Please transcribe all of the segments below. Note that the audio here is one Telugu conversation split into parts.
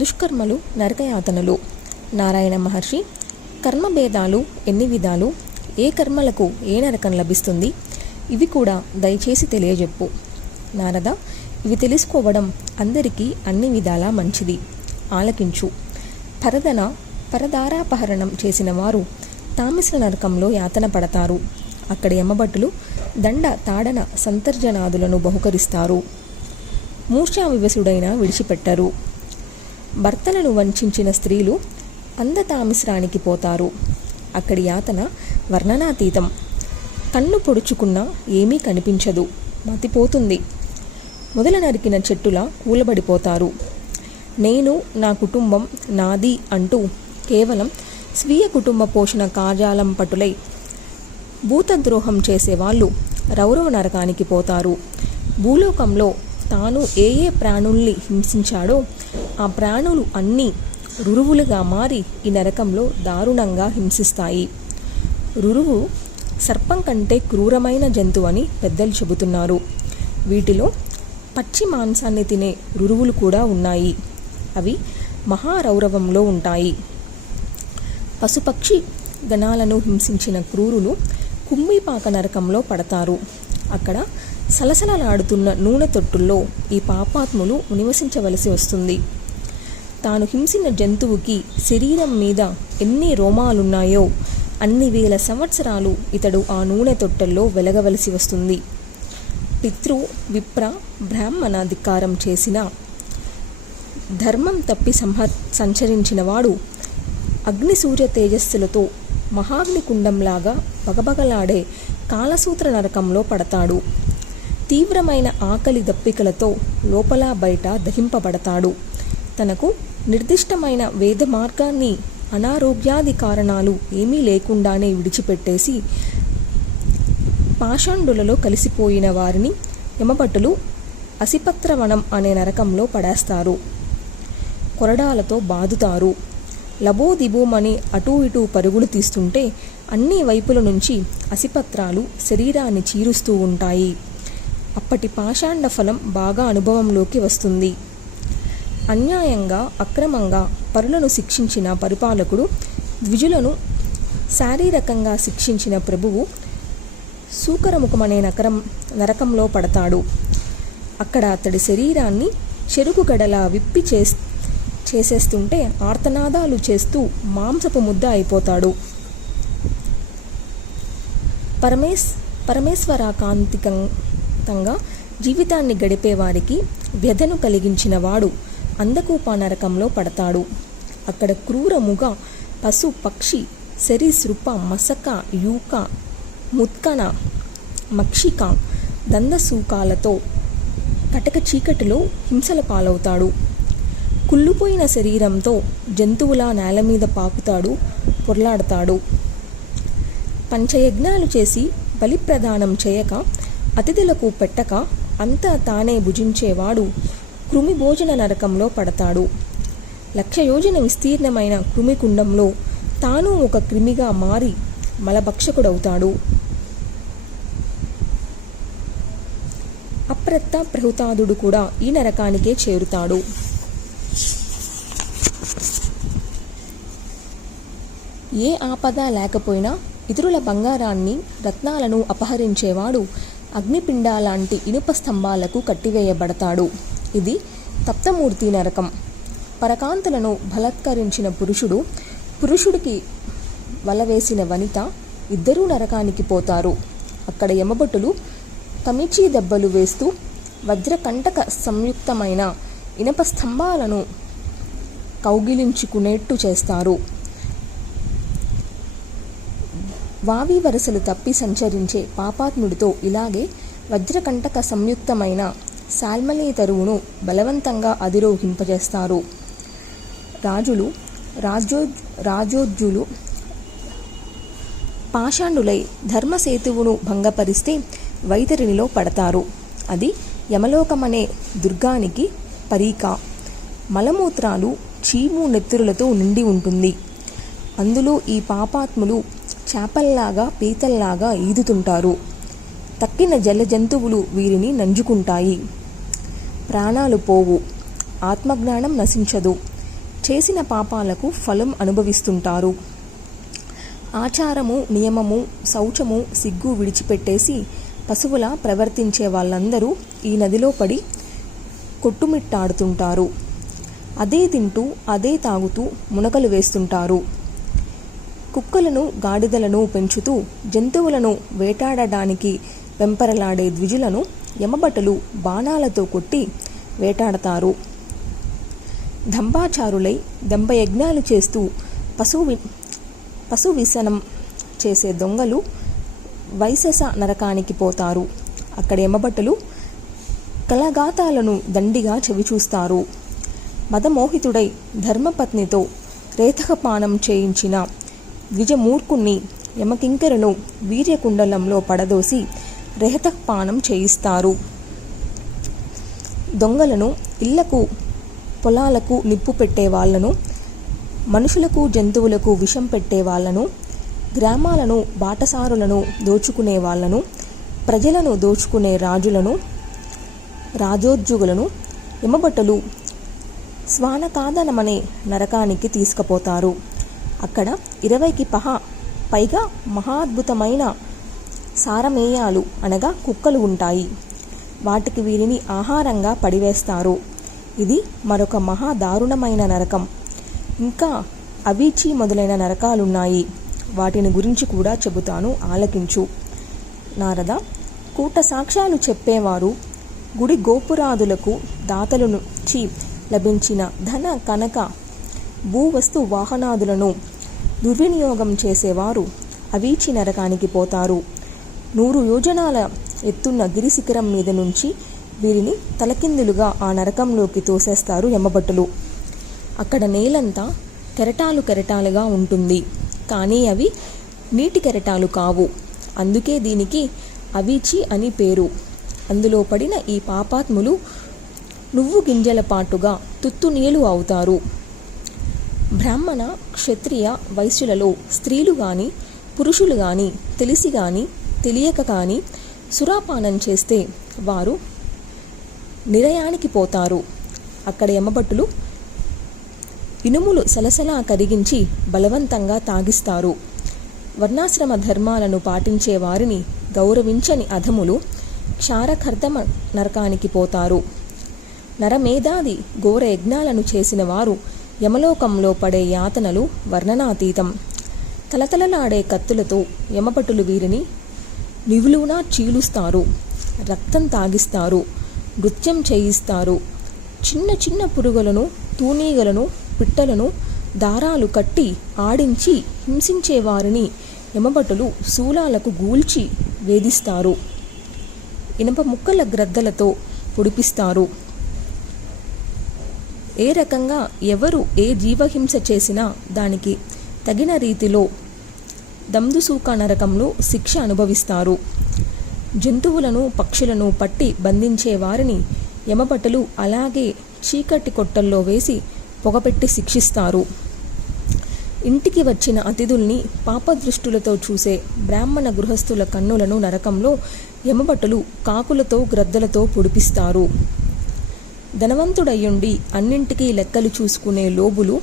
దుష్కర్మలు, నరకయాతనలు. నారాయణ మహర్షి, కర్మభేదాలు ఎన్ని విధాలు, ఏ కర్మలకు ఏ నరకం లభిస్తుంది, ఇవి కూడా దయచేసి తెలియజెప్పు. నారద, ఇవి తెలుసుకోవడం అందరికీ అన్ని విధాలా మంచిది. ఆలకించు. పరదారాపహరణం చేసిన వారు తామిశ్ర నరకంలో యాతన పడతారు. అక్కడ యమభటులు దండ తాడన సంతర్జనాదులను బహుకరిస్తారు. మూర్ఛావివసుడైన విడిచిపెట్టరు. భర్తలను వంచిన స్త్రీలు అందతామిశ్రానికి పోతారు. అక్కడి యాతన వర్ణనాతీతం. కన్ను పొడుచుకున్నా ఏమీ కనిపించదు, మతిపోతుంది. మొదల నరికిన చెట్టులా కూలబడిపోతారు. నేను, నా కుటుంబం, నాది అంటూ కేవలం స్వీయ కుటుంబ పోషణ కార్యాలం పటులై భూతద్రోహం చేసేవాళ్ళు రౌరవ నరకానికి పోతారు. భూలోకంలో తాను ఏ ఏ ప్రాణుల్ని హింసించాడో ఆ ప్రాణులు అన్నీ రురువులుగా మారి ఈ నరకంలో దారుణంగా హింసిస్తాయి. రురువు సర్పం కంటే క్రూరమైన జంతువు అని పెద్దలు చెబుతున్నారు. వీటిలో పచ్చి మాంసాన్ని తినే రురువులు కూడా ఉన్నాయి. అవి మహారౌరవంలో ఉంటాయి. పశుపక్షి గణాలను హింసించిన క్రూరులు కుమ్మిపాక నరకంలో పడతారు. అక్కడ సలసలలాడుతున్న నూనె తొట్టుల్లో ఈ పాపాత్ములు నివసించవలసి వస్తుంది. తాను హింసిన జంతువుకి శరీరం మీద ఎన్ని రోమాలున్నాయో అన్ని వేల సంవత్సరాలు ఇతడు ఆ నూనె తొట్టెల్లో వెలగవలసి వస్తుంది. పితృ, విప్ర, బ్రాహ్మణ ధిక్కారం చేసిన, ధర్మం తప్పి సంచరించిన వాడు అగ్ని సూర్య తేజస్సులతో మహాగ్నికుండంలాగా బగబగలాడే కాలసూత్ర నరకంలో పడతాడు. తీవ్రమైన ఆకలి దప్పికలతో లోపల బయట దహింపబడతాడు. తనకు నిర్దిష్టమైన వేద మార్గాన్ని అనారోగ్యాది కారణాలు ఏమీ లేకుండానే విడిచిపెట్టేసి పాషాండులలో కలిసిపోయిన వారిని యమభటులు అసిపత్రవనం అనే నరకంలో పడేస్తారు. కొరడాలతో బాదుతారు. లబోదిబోమని అటూ ఇటూ పరుగులు తీస్తుంటే అన్ని వైపుల నుంచి అసిపత్రాలు శరీరాన్ని చీరుస్తూ ఉంటాయి. అప్పటి పాషాండ ఫలం బాగా అనుభవంలోకి వస్తుంది. అన్యాయంగా అక్రమంగా పరులను శిక్షించిన పరిపాలకుడు, ద్విజులను శారీరకంగా శిక్షించిన ప్రభువు సూకరముఖమనే నరకంలో పడతాడు. అక్కడ అతడి శరీరాన్ని చెరుకు గడలా విప్పి చేసేస్తుంటే ఆర్తనాదాలు చేస్తూ మాంసపు ముద్ద అయిపోతాడు. పరమేశ్వరాకాంతికంగా జీవితాన్ని గడిపేవారికి వ్యధను కలిగించిన వాడు అందకూప నరకంలో పడతాడు. అక్కడ క్రూరముగ, పశు, పక్షి, సరీసృప, మసక, యూక, ముత్కన, మక్షిక, దందసూకాలతో కటక చీకటిలో హింసల పాలవుతాడు. కుళ్ళిపోయిన శరీరంతో జంతువులా నేల మీద పాకుతాడు, పొర్లాడతాడు. పంచయజ్ఞాలు చేసి బలిప్రదానం చేయక, అతిథులకు పెట్టక అంతా తానే భుజించేవాడు కృమి భోజన నరకంలో పడతాడు. 1,00,000 యోజన విస్తీర్ణమైన కృమికుండంలో తాను ఒక క్రిమిగా మారి మలభక్షకుడవుతాడు. అప్రత్త ప్రహుతాదుడు కూడా ఈ నరకానికే చేరుతాడు. ఏ ఆపద లేకపోయినా ఇతరుల బంగారాన్ని, రత్నాలను అపహరించేవాడు అగ్నిపిండాలాంటి ఇనుప స్తంభాలకు కట్టివేయబడతాడు. ఇది తప్తమూర్తి నరకం. పరకాంతులను బలత్కరించిన పురుషుడికి వలవేసిన వనిత ఇద్దరూ నరకానికి పోతారు. అక్కడ యమభటులు తమిచీ దెబ్బలు వేస్తూ వజ్రకంటక సంయుక్తమైన ఇనప స్తంభాలను కౌగిలించుకునేట్టు చేస్తారు. వావి వరసలు తప్పి సంచరించే పాపాత్ముడితో ఇలాగే వజ్రకంటక సంయుక్తమైన శాల్మలీ తరువును బలవంతంగా అధిరోహింపజేస్తారు. రాజోజ్జులు పాషాండులై ధర్మసేతువును భంగపరిస్తే వైతరినిలో పడతారు. అది యమలోకమనే దుర్గానికి పరీక. మలమూత్రాలు, చీము, నెత్తురులతో నిండి ఉంటుంది. అందులో ఈ పాపాత్ములు చేపల్లాగా, పీతల్లాగా ఈదుతుంటారు. తక్కిన జల జంతువులు వీరిని నంజుకుంటాయి. ప్రాణాలు పోవు, ఆత్మజ్ఞానం నశించదు. చేసిన పాపాలకు ఫలం అనుభవిస్తుంటారు. ఆచారము, నియమము, శౌచము, సిగ్గు విడిచిపెట్టేసి పశువులా ప్రవర్తించే వాళ్ళందరూ ఈ నదిలో పడి కొట్టుమిట్టాడుతుంటారు. అదే తింటూ అదే తాగుతూ మునకలు వేస్తుంటారు. కుక్కలను, గాడిదలను పెంచుతూ జంతువులను వేటాడడానికి వెంపరలాడే ద్విజులను యమభటులు బాణాలతో కొట్టి వేటాడతారు. దంభాచారులై దంభయజ్ఞాలు చేస్తూ పశు విసనం చేసే దొంగలు వైశస నరకానికి పోతారు. అక్కడ యమభటులు కలగాతాలను దండిగా చెవిచూస్తారు. మదమోహితుడై ధర్మపత్నితో రేతకపానం చేయించిన ద్విజమూర్ఖుణ్ణి యమకింకరులు వీర్యకుండలంలో పడదోసి రేతకపానం చేయిస్తారు. దొంగలను, ఇళ్లకు పొలాలకు నిప్పు పెట్టే వాళ్లను, మనుషులకు జంతువులకు విషం పెట్టే వాళ్లను, గ్రామాలను బాటసారులను దోచుకునే వాళ్లను, ప్రజలను దోచుకునే రాజులను, రాజోద్యోగులను యమభటులు శ్వానకాదనమనే నరకానికి తీసుకుపోతారు. అక్కడ 20కి పైగా మహాద్భుతమైన సారమేయాలు అనగా కుక్కలు ఉంటాయి. వాటికి వీరిని ఆహారంగా పడివేస్తారు. ఇది మరొక మహాదారుణమైన నరకం. ఇంకా అవీచి మొదలైన నరకాలున్నాయి. వాటిని గురించి కూడా చెబుతాను, ఆలకించు. నారద, కూట సాక్ష్యాలు చెప్పేవారు గుడి గోపురాదులకు దాతల నుంచి లభించిన ధన కనక భూవస్తు వాహనాదులను దుర్వినియోగం చేసేవారు అవీచి నరకానికి పోతారు. 100 యోజనాల ఎత్తున్న గిరిశిఖరం మీద నుంచి వీరిని తలకిందులుగా ఆ నరకంలోకి తోసేస్తారు యమభటులు. అక్కడ నేలంతా కెరటాలుగా ఉంటుంది. కానీ అవి నీటి కెరటాలు కావు. అందుకే దీనికి అవీచి అని పేరు. అందులో పడిన ఈ పాపాత్ములు నువ్వు గింజల పాటుగా తుత్తునీలు అవుతారు. బ్రాహ్మణ, క్షత్రియ, వైశ్యులలో స్త్రీలు కానీ పురుషులు కానీ తెలిసి కానీ తెలియక కానీ సురాపానం చేస్తే వారు నిరయానికి పోతారు. అక్కడ యమభటులు ఇనుములు సలసలా కరిగించి బలవంతంగా తాగిస్తారు. వర్ణాశ్రమ ధర్మాలను పాటించే వారిని గౌరవించని అధములు క్షారకర్దమ నరకానికి పోతారు. నరమేధాది ఘోర యజ్ఞాలను చేసిన వారు యమలోకంలో పడే యాతనలు వర్ణనాతీతం. తలతలలాడే కత్తులతో యమభటులు వీరిని నివులునా చీలుస్తారు, రక్తం తాగిస్తారు, నృత్యం చేయిస్తారు. చిన్న చిన్న పురుగులను, తూనీగలను, పిట్టలను దారాలు కట్టి ఆడించి హింసించే వారిని యమభటులు శూలాలకు గూల్చి వేధిస్తారు. ఇనప ముక్కల గ్రద్దలతో పొడిపిస్తారు. ఏ రకంగా ఎవరు ఏ జీవహింస చేసినా దానికి తగిన రీతిలో దందుసూక నరకంలో శిక్ష అనుభవిస్తారు. జంతువులను, పక్షులను పట్టి బంధించే వారిని యమభటులు అలాగే చీకటి కొట్టల్లో వేసి పొగపెట్టి శిక్షిస్తారు. ఇంటికి వచ్చిన అతిథుల్ని పాపదృష్టులతో చూసే బ్రాహ్మణ గృహస్థుల కన్నులను నరకంలో యమభటులు కాకులతో, గ్రద్దలతో పొడిపిస్తారు. ధనవంతుడయ్యుండి అన్నింటికీ లెక్కలు చూసుకునే లోబులు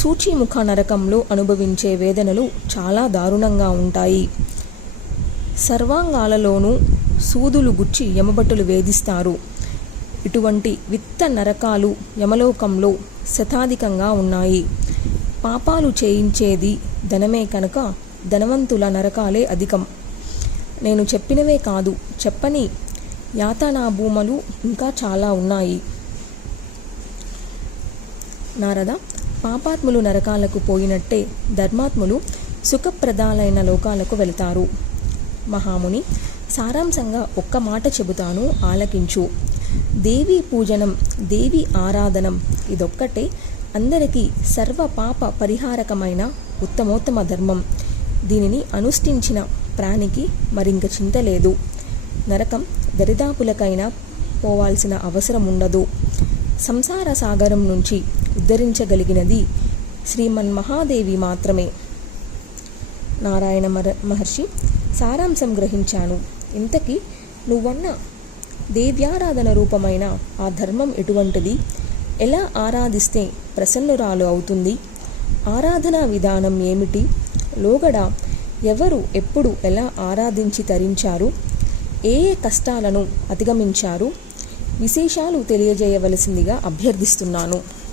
సూచీముఖ నరకంలో అనుభవించే వేదనలు చాలా దారుణంగా ఉంటాయి. సర్వాంగాలలోనూ సూదులు గుచ్చి యమభటులు వేధిస్తారు. ఇటువంటి విత్త నరకాలు యమలోకంలో శతాధికంగా ఉన్నాయి. పాపాలు చేయించేది ధనమే కనుక ధనవంతుల నరకాలే అధికం. నేను చెప్పినవే కాదు, చెప్పని యాతనా భూములు ఇంకా చాలా ఉన్నాయి. నారద, పాపాత్ములు నరకాలకు పోయినట్టే ధర్మాత్ములు సుఖప్రదాలైన లోకాలకు వెళతారు. మహాముని, సారాంశంగా ఒక్క మాట చెబుతాను, ఆలకించు. దేవీ పూజనం, దేవి ఆరాధనం ఇదొక్కటే అందరికీ సర్వ పాప పరిహారకమైన ఉత్తమోత్తమ ధర్మం. దీనిని అనుష్ఠించిన ప్రాణికి మరింక చింత లేదు. నరకం దరిదాపులకైనా పోవాల్సిన అవసరం ఉండదు. సంసార సాగరం నుంచి ఉద్ధరించగలిగినది శ్రీమన్మహాదేవి మాత్రమే. నారాయణ మహర్షి, సారాంశం గ్రహించాను. ఇంతకీ నువ్వన్న దేవ్యారాధన రూపమైన ఆ ధర్మం ఎటువంటిది? ఎలా ఆరాధిస్తే ప్రసన్నురాలు అవుతుంది? ఆరాధనా విధానం ఏమిటి? లోగడ ఎవరు ఎప్పుడు ఎలా ఆరాధించి తరించారు? ఏ ఏ కష్టాలను అధిగమించారు? విశేషాలు తెలియజేయవలసిందిగా అభ్యర్థిస్తున్నాను.